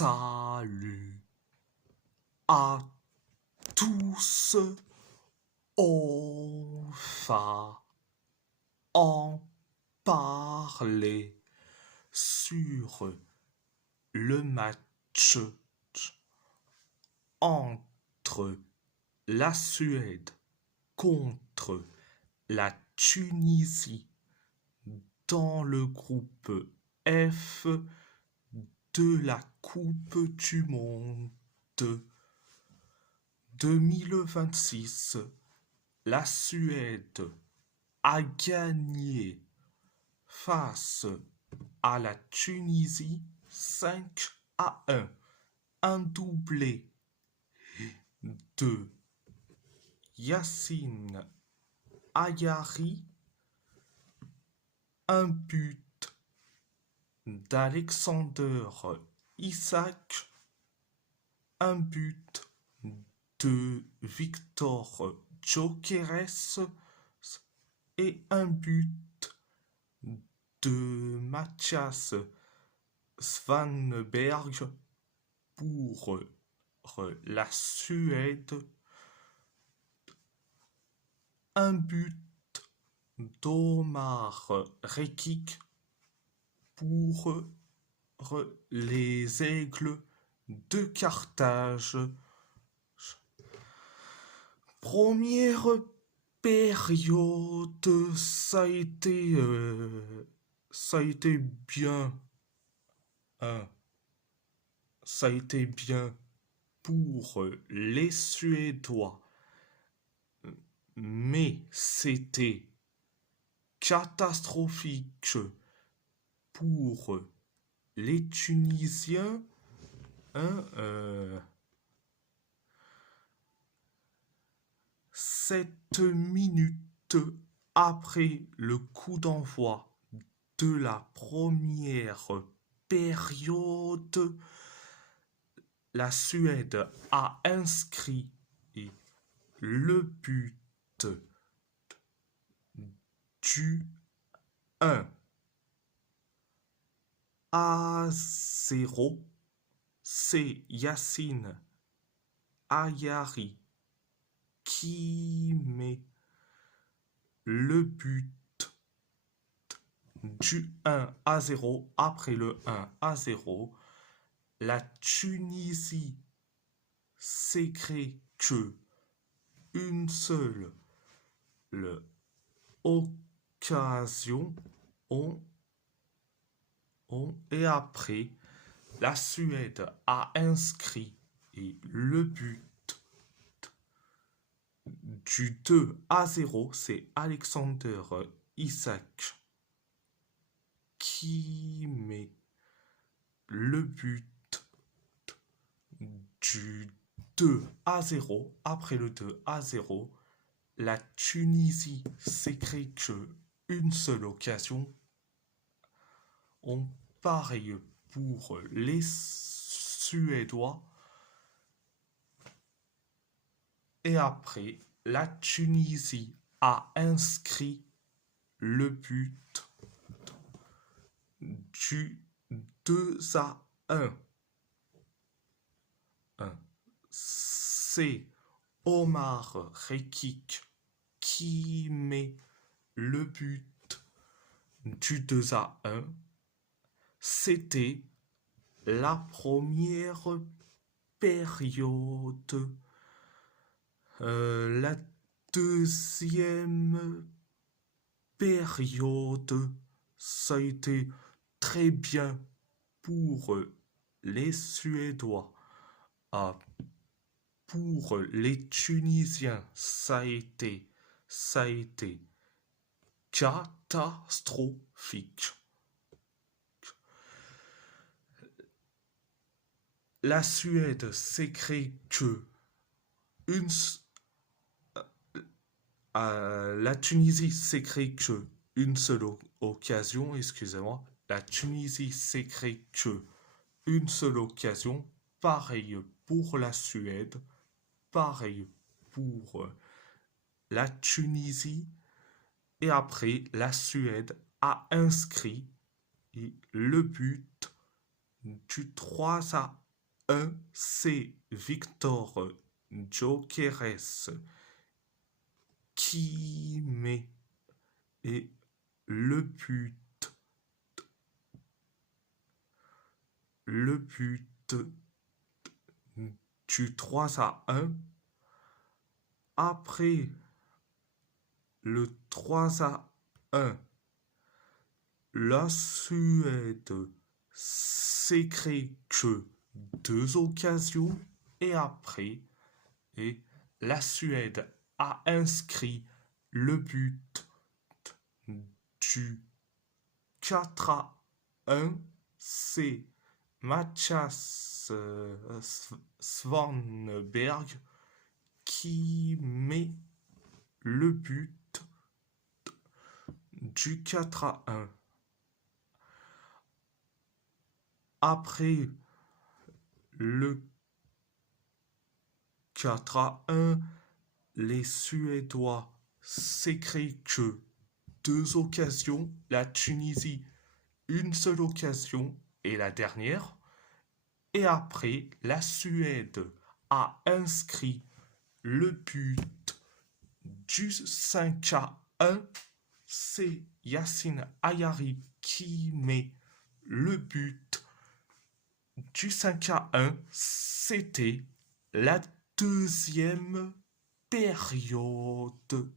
Salut à tous, on va en parler sur le match entre la Suède contre la Tunisie dans le groupe F de la Coupe du Monde 2026. La Suède a gagné face à la Tunisie 5-1. Un doublé de Yacine Ayari, un but d'Alexander Isak, un but de Victor Gyökeres et un but de Mathias Svanberg pour la Suède, un but d'Omar Rekik pour les Aigles de Carthage. Première période, ça a été bien. Ça a été bien pour les Suédois, mais c'était catastrophique pour les Tunisiens. 7 minutes après le coup d'envoi de la première période, la Suède a inscrit le but du 1-0. C'est Yacine Ayari qui met le but du 1-0. Après le 1-0, la Tunisie s'est créé que une seule occasion. Et après, la Suède a inscrit le but du 2-0. C'est Alexander Isak qui met le but du 2-0. Après le 2-0, la Tunisie s'est créé que une seule occasion. Pareil pour les Suédois. Et après, la Tunisie a inscrit le but du 2-1. C'est Omar Rekik qui met le but du 2-1. C'était la première période. La deuxième période, ça a été très bien pour les Suédois. Pour les Tunisiens, ça a été catastrophique. La Suède s'est créée que la Tunisie s'est créée que une seule occasion, excusez-moi. La Tunisie s'est créée que une seule occasion. Pareil pour la Suède. Pareil pour la Tunisie. Et après, la Suède a inscrit le but du 3-1. 1, c'est Victor Jokeres qui met et le but du 3-1. Après le 3-1, la Suède s'est créé que 2 occasions et après, et la Suède a inscrit le but du 4-1. C'est Mattias Svanberg qui met le but du 4-1. Après le 4-1, les Suédois s'écrient que 2 occasions, la Tunisie une seule occasion et la dernière. Et après, la Suède a inscrit le but du 5-1. C'est Yassine Ayari qui met le but du 5-1. C'était la deuxième période.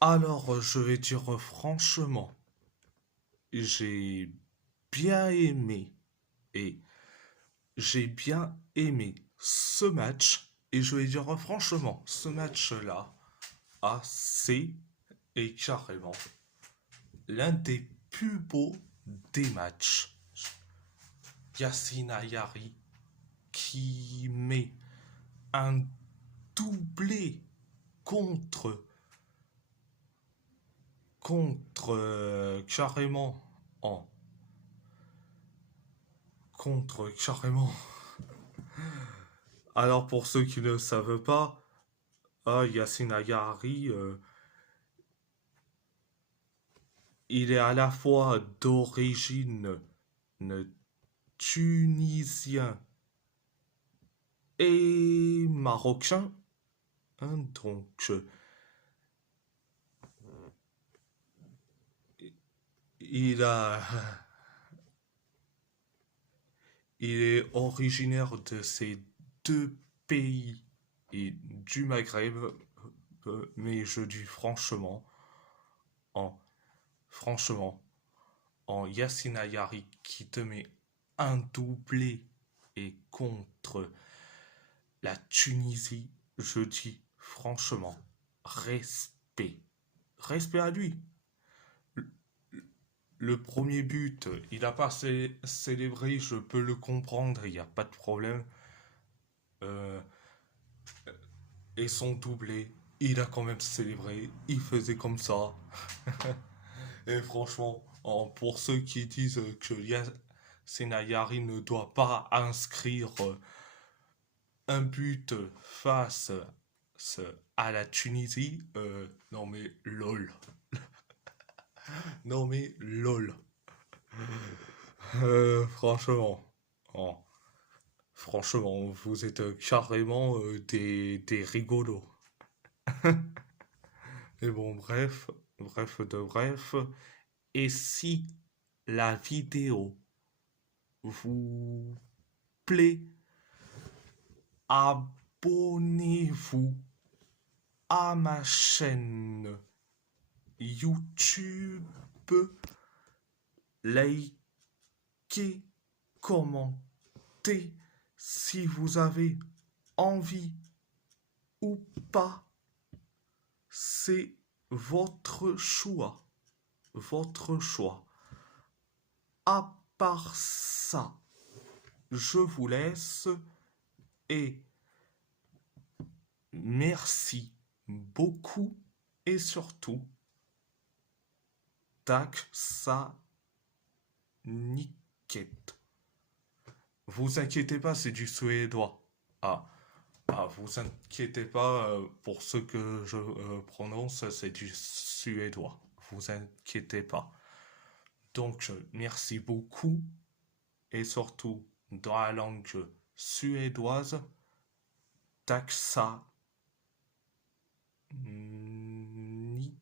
Alors, je vais dire franchement, j'ai bien aimé et j'ai bien aimé ce match et je vais dire franchement, ce match-là, c'est et carrément l'un des plus beaux des matchs. Yassine Ayari qui met un doublé contre carrément en contre carrément. Alors pour ceux qui ne savent pas, Yassine Ayari, il est à la fois d'origine tunisien et marocain. Hein, donc, il a, il est originaire de ces deux pays et du Maghreb, mais je dis en, franchement, en Yassine Ayari qui te met un doublé et contre la Tunisie, je dis franchement, respect. Respect à lui. Le premier but, il n'a pas célébré, je peux le comprendre, il n'y a pas de problème. Et son doublé, il a quand même célébré, il faisait comme ça. Et franchement, pour ceux qui disent que Yassine Ayari ne doit pas inscrire un but face à la Tunisie, non mais lol. Non mais lol. Franchement. Oh, franchement, vous êtes carrément des rigolos. Et bon, bref de bref. Et si la vidéo vous plaît, abonnez-vous à ma chaîne YouTube, likez, commentez si vous avez envie ou pas. C'est votre choix. Votre choix. À part ça, je vous laisse et merci beaucoup et surtout, tac, ça, niquette. Vous inquiétez pas, c'est du suédois. Vous inquiétez pas, pour ce que je prononce, c'est du suédois. Vous inquiétez pas. Donc, merci beaucoup et surtout, dans la langue suédoise, taxa niket.